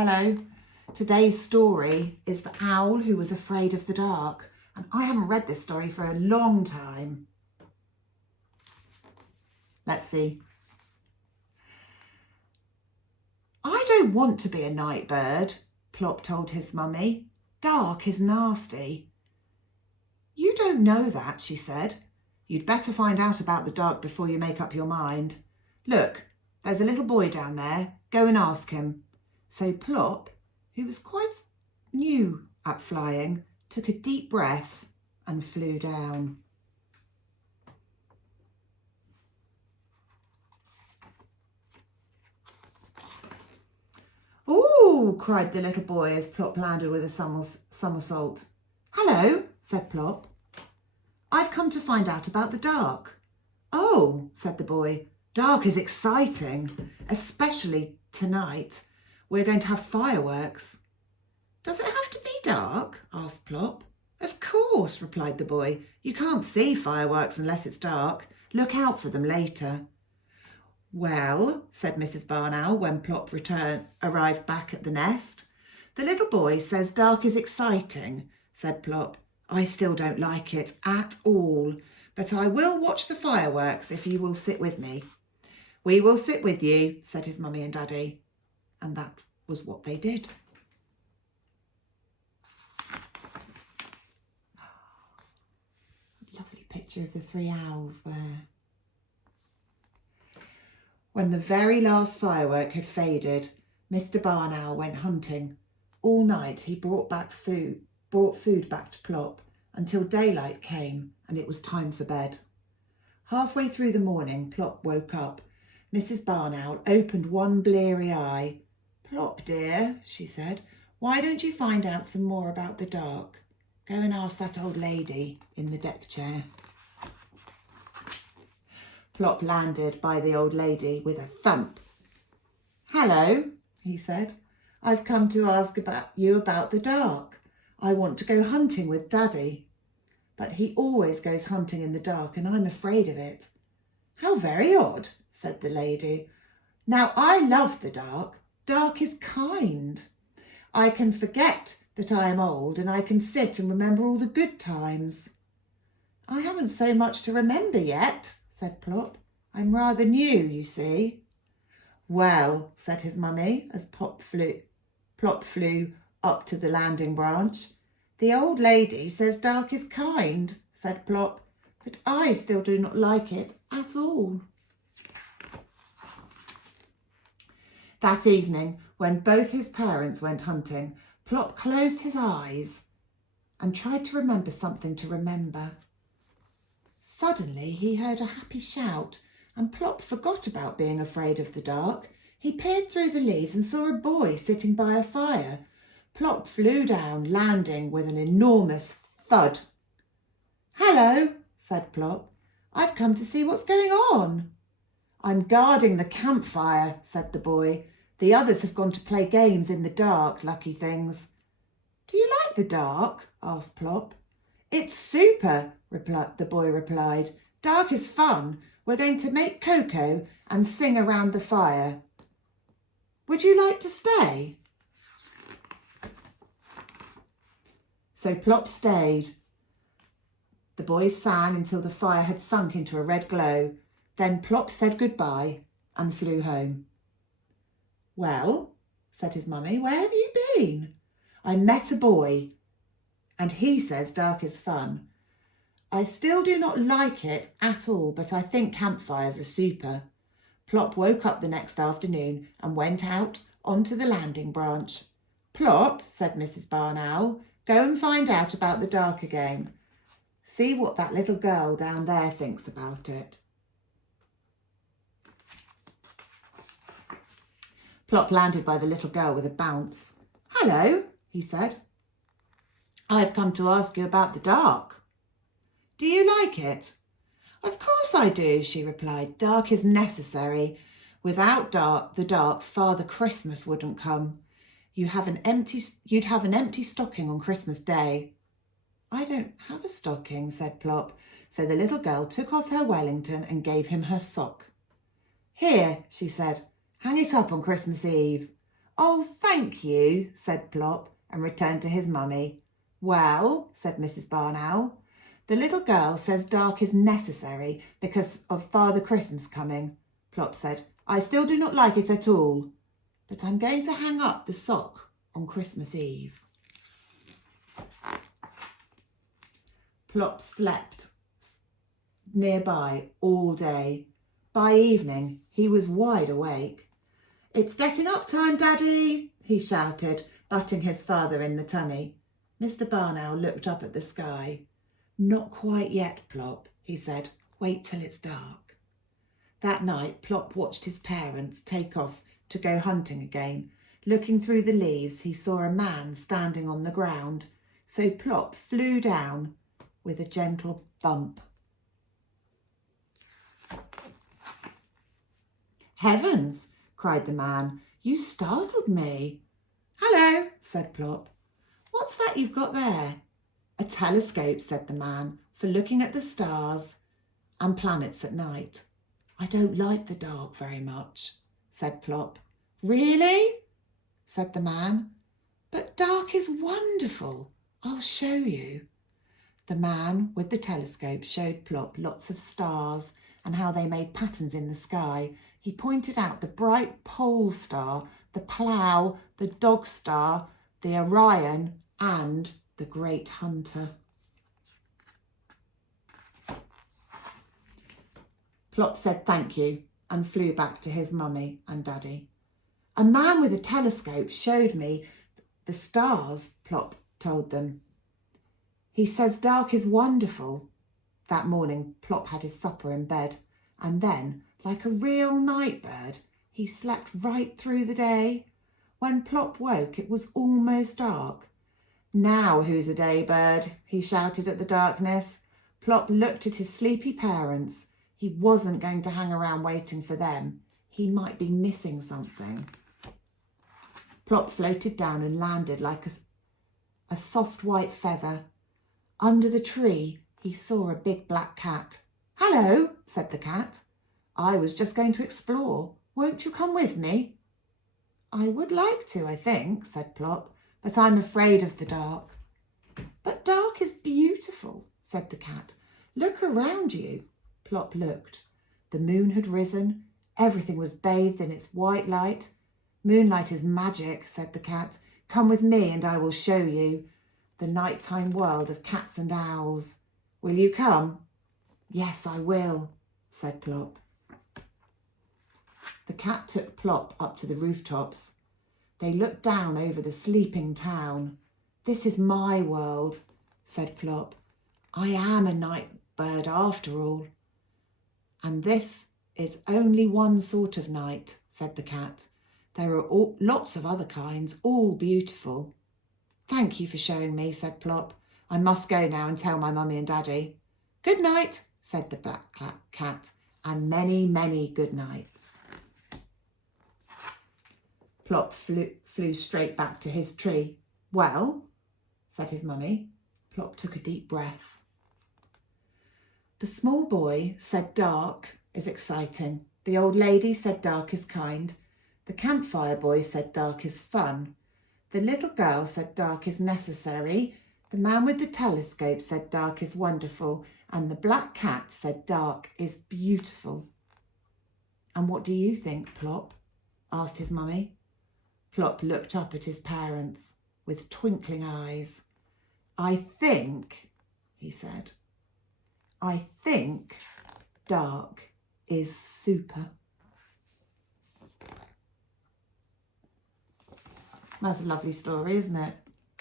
Hello. Today's story is The Owl Who Was Afraid of the Dark. And I haven't read this story for a long time. Let's see. I don't want to be a night bird, Plop told his mummy. Dark is nasty. You don't know that, she said. You'd better find out about the dark before you make up your mind. Look, there's a little boy down there. Go and ask him. So Plop, who was quite new at flying, took a deep breath and flew down. "Ooh!" cried the little boy as Plop landed with a somersault. "Hello," said Plop. "I've come to find out about the dark." "Oh," said the boy, "dark is exciting, especially tonight. We're going to have fireworks." "Does it have to be dark?" asked Plop. "Of course," replied the boy. "You can't see fireworks unless it's dark. Look out for them later." "Well," said Mrs. Barn Owl when Plop arrived back at the nest. "The little boy says dark is exciting," said Plop. "I still don't like it at all, but I will watch the fireworks if you will sit with me." "We will sit with you," said his mummy and daddy. And that was what they did. Lovely picture of the three owls there. When the very last firework had faded, Mr. Barn Owl went hunting. All night he brought food back to Plop until daylight came and it was time for bed. Halfway through the morning, Plop woke up. Mrs. Barn Owl opened one bleary eye. "Plop, dear," she said, "why don't you find out some more about the dark? Go and ask that old lady in the deck chair." Plop landed by the old lady with a thump. "Hello," he said. "I've come to ask you about the dark. I want to go hunting with Daddy. But he always goes hunting in the dark and I'm afraid of it." "How very odd," said the lady. "Now I love the dark. Dark is kind. I can forget that I am old and I can sit and remember all the good times." "I haven't so much to remember yet," said Plop. "I'm rather new, you see." "Well," said his mummy as Plop flew up to the landing branch. "The old lady says dark is kind," said Plop, "but I still do not like it at all." That evening, when both his parents went hunting, Plop closed his eyes and tried to remember something to remember. Suddenly he heard a happy shout and Plop forgot about being afraid of the dark. He peered through the leaves and saw a boy sitting by a fire. Plop flew down, landing with an enormous thud. "Hello," said Plop. "I've come to see what's going on." "I'm guarding the campfire," said the boy. "The others have gone to play games in the dark, lucky things." "Do you like the dark?" asked Plop. "It's super," the boy replied. "Dark is fun. We're going to make cocoa and sing around the fire. Would you like to stay?" So Plop stayed. The boys sang until the fire had sunk into a red glow. Then Plop said goodbye and flew home. "Well," said his mummy, "where have you been?" "I met a boy and he says dark is fun. I still do not like it at all, but I think campfires are super." Plop woke up the next afternoon and went out onto the landing branch. "Plop," said Mrs. Barn Owl, "go and find out about the dark again. See what that little girl down there thinks about it." Plop landed by the little girl with a bounce. "Hello," he said. "I've come to ask you about the dark. Do you like it?" "Of course I do," she replied. "Dark is necessary. Without the dark, Father Christmas wouldn't come. You'd have an empty stocking on Christmas Day." "I don't have a stocking," said Plop. So the little girl took off her Wellington and gave him her sock. "Here," she said, "hang it up on Christmas Eve." "Oh, thank you," said Plop, and returned to his mummy. "Well," said Mrs. Barn Owl, "the little girl says dark is necessary because of Father Christmas coming." Plop said, "I still do not like it at all, but I'm going to hang up the sock on Christmas Eve." Plop slept nearby all day. By evening, he was wide awake. "It's getting up time, Daddy," he shouted, butting his father in the tummy. Mr. Barn Owl looked up at the sky. "Not quite yet, Plop," he said. "Wait till it's dark." That night, Plop watched his parents take off to go hunting again. Looking through the leaves, he saw a man standing on the ground. So Plop flew down with a gentle bump. "Heavens!" cried the man. "You startled me." "Hello," said Plop. "What's that you've got there?" "A telescope," said the man, "for looking at the stars and planets at night." "I don't like the dark very much," said Plop. "Really?" said the man. "But dark is wonderful. I'll show you." The man with the telescope showed Plop lots of stars and how they made patterns in the sky. He pointed out the bright pole star, the plough, the dog star, the Orion, and the Great Hunter. Plop said thank you and flew back to his mummy and daddy. "A man with a telescope showed me the stars," Plop told them. "He says dark is wonderful." That morning, Plop had his supper in bed, and then, like a real night bird, he slept right through the day. When Plop woke, it was almost dark. "Now who's a day bird?" he shouted at the darkness. Plop looked at his sleepy parents. He wasn't going to hang around waiting for them. He might be missing something. Plop floated down and landed like a soft white feather. Under the tree, he saw a big black cat. "Hello," said the cat. "I was just going to explore. Won't you come with me?" "I would like to, I think," said Plop, "but I'm afraid of the dark." "But dark is beautiful," said the cat. "Look around you." Plop looked. The moon had risen. Everything was bathed in its white light. "Moonlight is magic," said the cat. "Come with me and I will show you the nighttime world of cats and owls. Will you come?" "Yes, I will," said Plop. The cat took Plop up to the rooftops. They looked down over the sleeping town. "This is my world," said Plop. "I am a night bird after all." "And this is only one sort of night," said the cat. "There are lots of other kinds, all beautiful." "Thank you for showing me," said Plop. "I must go now and tell my mummy and daddy." "Good night," said the black cat, "and many, many good nights." Plop flew straight back to his tree. "Well," said his mummy. Plop took a deep breath. "The small boy said dark is exciting. The old lady said dark is kind. The campfire boy said dark is fun. The little girl said dark is necessary. The man with the telescope said dark is wonderful. And the black cat said dark is beautiful." "And what do you think, Plop?" asked his mummy. Plop looked up at his parents with twinkling eyes. "I think," he said, "I think dark is super." That's a lovely story, isn't it?